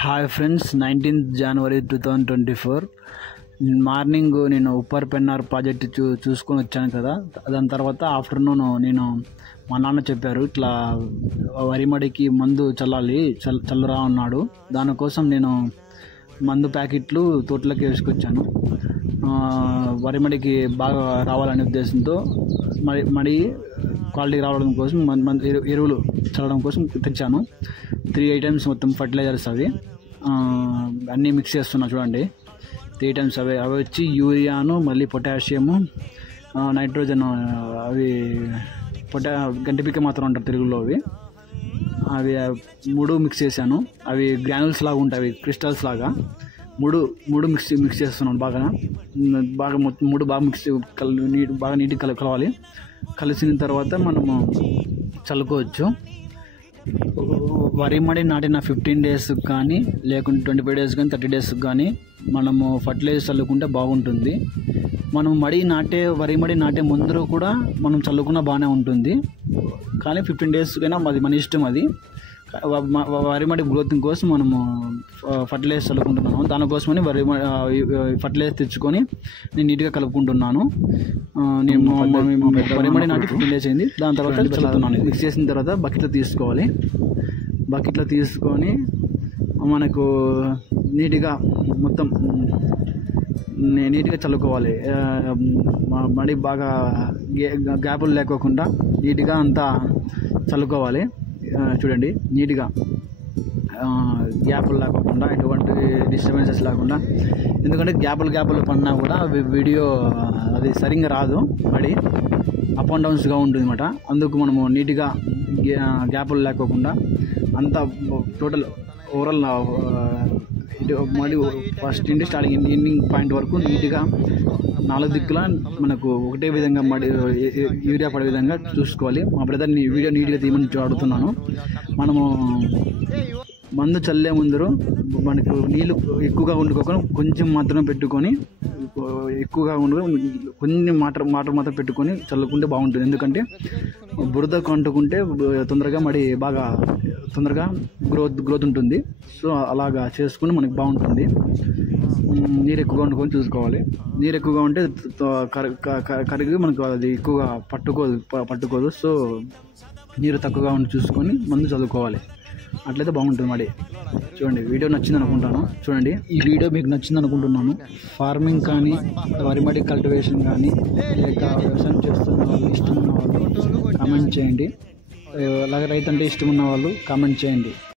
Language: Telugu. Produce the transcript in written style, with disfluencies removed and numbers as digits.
Hi friends, 19th January 2024 morning నేను ఉప్పర్ పెన్నార్ ప్రాజెక్ట్ చూసుకొని వచ్చాను కదా. దాని తర్వాత ఆఫ్టర్నూన్ నేను మా నాన్న చెప్పారు, ఇట్లా వరి మడికి మందు చల్లరా అన్నాడు. దానికోసం నేను మందు ప్యాకెట్లు తోటలోకి వేసుకొచ్చాను. వరి మడికి బాగా రావాలనే ఉద్దేశంతో మడి క్వాలిటీ రావడం కోసం ఎరువులు చల్లడం కోసం తెచ్చాను. 3 items మొత్తం ఫర్టిలైజర్స్ అవి అన్నీ మిక్స్ చేస్తున్నా చూడండి. 3 items అవి వచ్చి యూరియాను, మళ్ళీ పొటాషియము, నైట్రోజన్, అవి గంటిపిక్క మాత్రం అంటారు తెలుగులో. అవి 3 మిక్స్ చేశాను. అవి గ్రానుల్స్ లాగా ఉంటాయి, అవి క్రిస్టల్స్ లాగా. మూడు మిక్స్ చేస్తున్నాను. బాగా మొత్తం 3 బాగా బాగా నీట్గా కలవాలి. కలిసిన తర్వాత మనము చల్లుకోవచ్చు. వరి మడి నాటిన 15 days కానీ, లేకుంటే 25 days కానీ, 30 days కానీ మనము ఫర్టిలైజర్ చల్లుకుంటే బాగుంటుంది. మనం వరి మడి నాటే ముందు కూడా మనం చల్లుకున్నా బాగానే ఉంటుంది. కానీ 15 days కైనా అది మన ఇష్టం. అది వరి మడి గ్రోతింగ్ కోసం మనము ఫర్టిలైజర్ చల్లుకుంటున్నాను. దానికోసమని ఫర్టిలైజర్ తెచ్చుకొని నేను నీట్గా కలుపుకుంటున్నాను. వరి మడి నాటి 15 days అయింది. దాని తర్వాత చల్లుతున్నాను. మిక్స్ చేసిన తర్వాత బకెట్లో తీసుకోవాలి. బకెట్లో తీసుకొని మనకు నీట్గా మొత్తం నీట్గా చల్లుకోవాలి. మడి బాగా గ్యాపులు లేకోకుండా నీట్గా అంతా చల్లుకోవాలి. చూడండి, నీట్గా గ్యాపులు లేకుండా, ఎటువంటి డిస్టర్బెన్సెస్ లేకుండా. ఎందుకంటే గ్యాపులు పడినా కూడా వీడియో అది సరిగ్గా రాదు, మడి అప్ అండ్ డౌన్స్గా ఉంటుంది అన్నమాట. అందుకు మనము నీట్గా గ్యాపులు లేకోకుండా అంతా టోటల్ ఓవరాల్ మళ్ళీ ఫస్ట్ నుండి స్టార్టింగ్ ఎండింగ్ పాయింట్ వరకు నీట్గా 4 దిక్కులా మనకు ఒకటే విధంగా యూరియా పడే విధంగా చూసుకోవాలి. మా బ్రదర్ని వీడియో నీట్గా తీయమని అడుగుతున్నాను. మనము మందు చల్లే ముందు మనకు నీళ్ళు ఎక్కువగా వండుకోకుండా కొంచెం మాత్రం పెట్టుకొని, కొన్ని వాటర్ మాత్రం పెట్టుకొని చల్లుకుంటే బాగుంటుంది. ఎందుకంటే బురద కంటుకుంటే తొందరగా మడి బాగా తొందరగా గ్రోత్ ఉంటుంది. సో అలాగా చేసుకుని మనకి బాగుంటుంది. నీరు ఎక్కువగా వండుకొని చూసుకోవాలి. నీరు ఎక్కువగా ఉంటే కరిగి మనకు అది ఎక్కువగా పట్టుకోదు. సో నీరు తక్కువగా ఉండి చూసుకొని మందు చల్లుకోవాలి. అట్లయితే బాగుంటుంది మడి. చూడండి, వీడియో నచ్చింది అనుకుంటాను. చూడండి, ఈ వీడియో మీకు నచ్చింది అనుకుంటున్నాను. ఫార్మింగ్ కానీ, వరి మడి కల్టివేషన్ కానీ, లేక వ్యవసాయం చేస్తున్న వాళ్ళు, ఇష్టం ఉన్న వాళ్ళు కామెంట్ చేయండి. అలాగే రైతు అంటే ఇష్టం ఉన్న వాళ్ళు కామెంట్ చేయండి.